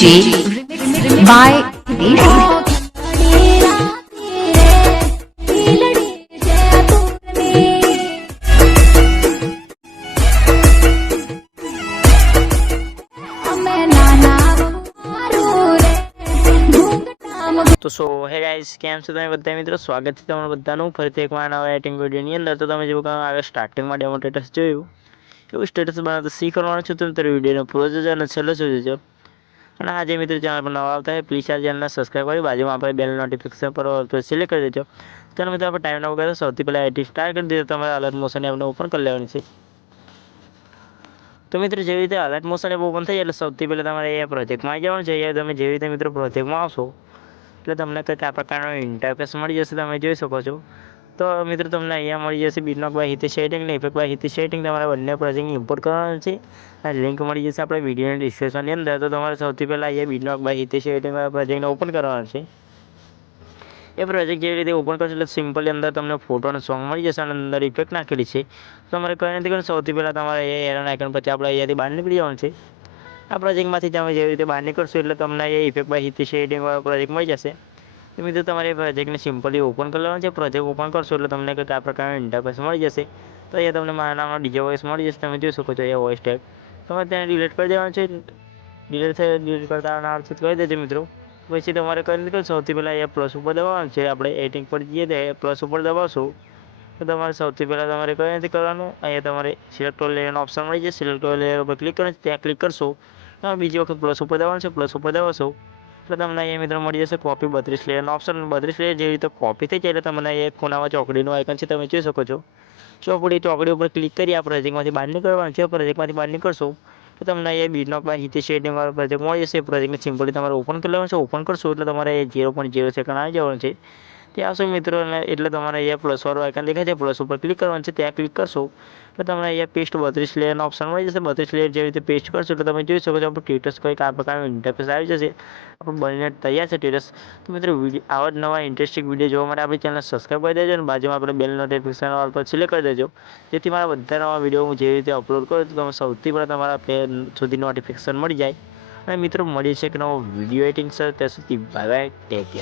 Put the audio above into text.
J by Nation. તો સો હે guys, કેમ છો તમે બધા મિત્રો? સ્વાગત છે તમારું બધાનું ફરીથી એક વાર નવા એડિટિંગ વિડીયોની અંદર. તો તમે જેવું કે આગળ સ્ટાર્ટિંગમાં ડેમો સ્ટેટસ જોયું એવું સ્ટેટસ બનાવતા શીખવાનું છે. તો મિત્રો વિડીયોનો પૂરો જોજો અને છેલ્લો જોજો. અને આજે મિત્રો ચેનલ પર નવા આવતા હોય પ્લીઝ આ ચેનલને સબસ્ક્રાઈબ કરી બાજુમાં આપણે બેલ નોટિફિકેશન પર સિલેક્ટ કરી દેજો. ચાલો મિત્રો આપણે ટાઈમ ના વગર સૌથી પહેલાં એડિટ સ્ટાર્ટ કરી દીધો. તમારે અલર્ટ મોશન એમને ઓપન કરી લેવાની છે. તો મિત્રો જેવી રીતે અલર્ટ મોશન એપ ઓપન થઈ જાય એટલે સૌથી પહેલાં તમારે એ પ્રોજેક્ટમાં આવી જવાનું છે. તમે જેવી રીતે મિત્રો પ્રોજેક્ટમાં આવશો એટલે તમને કંઈક આ પ્રકારનો ઇન્ટરફેસ મળી જશે. તમે જોઈ શકો છો. તો મિત્રો તમને અહીંયા મળી જશે બીટનોક બાય હિતેશ સેટિંગ ને ઇફેક્ટ બાય હિતેશ સેટિંગ. તમારે બંને પ્રોજેક્ટ ઇમ્પોર્ટ કરવાના છે. આ લિંક મળી જશે આપણે વિડીયોની ડિસ્ક્રિપ્શનની અંદર. તો તમારે સૌથી પહેલાં અહીંયા બીટનોક બાય હિતેશ સેટિંગ પ્રોજેક્ટને ઓપન કરવાનો છે. એ પ્રોજેક્ટ જેવી રીતે ઓપન કરશો એટલે સિમ્પલી અંદર તમને ફોટો અને સોંગ મળી જશે અને અંદર ઇફેક્ટ નાખેલી છે. તમારે કંઈ નથી કરવાનું. સૌથી પહેલાં તમારે એ એરન આઇકન પછી આપણે અહીંયાથી બહાર નીકળી જવાનું છે. આ પ્રોજેક્ટમાંથી તમે જેવી રીતે બહાર નીકળશો એટલે તમને એ ઇફેક્ટ બાય હિતેશ સેટિંગવાળો પ્રોજેક્ટ મળી જશે. તો મિત્રો તમારે પ્રોજેક્ટને સિમ્પલી ઓપન કરી લેવાનું છે. પ્રોજેક્ટ ઓપન કરશો એટલે તમને કંઈક આ પ્રકારનો ઇન્ટરફેસ મળી જશે. તો અહીંયા તમને મારા નામનો ડીજે વોઇસ મળી જશે. તમે જોઈ શકો છો એ વોઇસ ટેગ. તમારે તેને ડિલીટ કરી દેવાનું છે. ડિલીટ કરતા આવશે કરી દેજો મિત્રો. પછી તમારે કરી નીકળો સૌથી પહેલાં એ પ્લસ ઉપર દબાવવાનું છે. આપણે એડિટિંગ પર જઈએ તો પ્લસ ઉપર દબાવશો તો તમારે સૌથી પહેલાં તમારે કંઈ નથી કરવાનું. અહીંયા તમારે સિલેક્ટ લેયરનો ઓપ્શન મળી જશે. સિલેક્ટ લેયર ઉપર ક્લિક કરવાનું ત્યાં ક્લિક કરશો. તમે બીજી વખત પ્લસ ઉપર દબાવવાનું છે. પ્લસ ઉપર દબાવશો એટલે તમને અહીંયા મિત્રો મળી જશે કોપી 32 લેયરનો ઓપ્શન. 32 લેયર જેવી રીતે કોપી થઈ જાય એટલે તમને એક ખૂણામાં ચોકડીનું આઇકન છે. તમે જોઈ શકો છો. ચોકડી ઉપર ક્લિક કરી આ પ્રોજેક્ટમાંથી બહાર નીકળવાનું છે. પ્રોજેક્ટમાંથી બહાર નીકળશો તો તમને અહીંયા બીટનોક બાય હિતેશ સેટિંગવાળો પ્રોજેક્ટ મળી જશે. પ્રોજેક્ટને સિમ્પલી તમારે ઓપન કરી લેવાનું છે. ઓપન કરશો એટલે તમારે 0.0 સેકન્ડ આવી જવાનું છે. ત્યાં આવશો મિત્રો એટલે તમારે અહીંયા પ્લસવાળું આઇકન દેખાય છે. પ્લસ ઉપર ક્લિક કરવાનું છે. ત્યાં ક્લિક કરશો તો તમને અહીંયા પેસ્ટ 32 લેયરનો ઓપ્શન મળી જશે. 32 લેયર જેવી રીતે પેસ્ટ કરશો એટલે તમે જોઈ શકો છો આપણું સ્ટેટસ કંઈક આ પ્રકારનું ઇન્ટરફેસ આવી જશે. આપણું બનીને તૈયાર છે સ્ટેટસ. તો મિત્રો આવા જ નવા ઇન્ટરેસ્ટિંગ વિડીયો જોવા માટે આપણી ચેનલ સબસ્ક્રાઈબ કરી દેજો અને બાજુમાં આપણે બેલ નોટિફિકેશન વાળ પર સિલેક્ટ કરી દેજો. જેથી મારા બધા નવા વિડીયો હું જેવી રીતે અપલોડ કરું તો તમે સૌથી પહેલાં તમારા સુધી નોટિફિકેશન મળી જાય. અને મિત્રો મળી છે કે નવો વિડીયો એડિટિંગ સર ત્યાં સુધી બાય બાય ટેક કેર.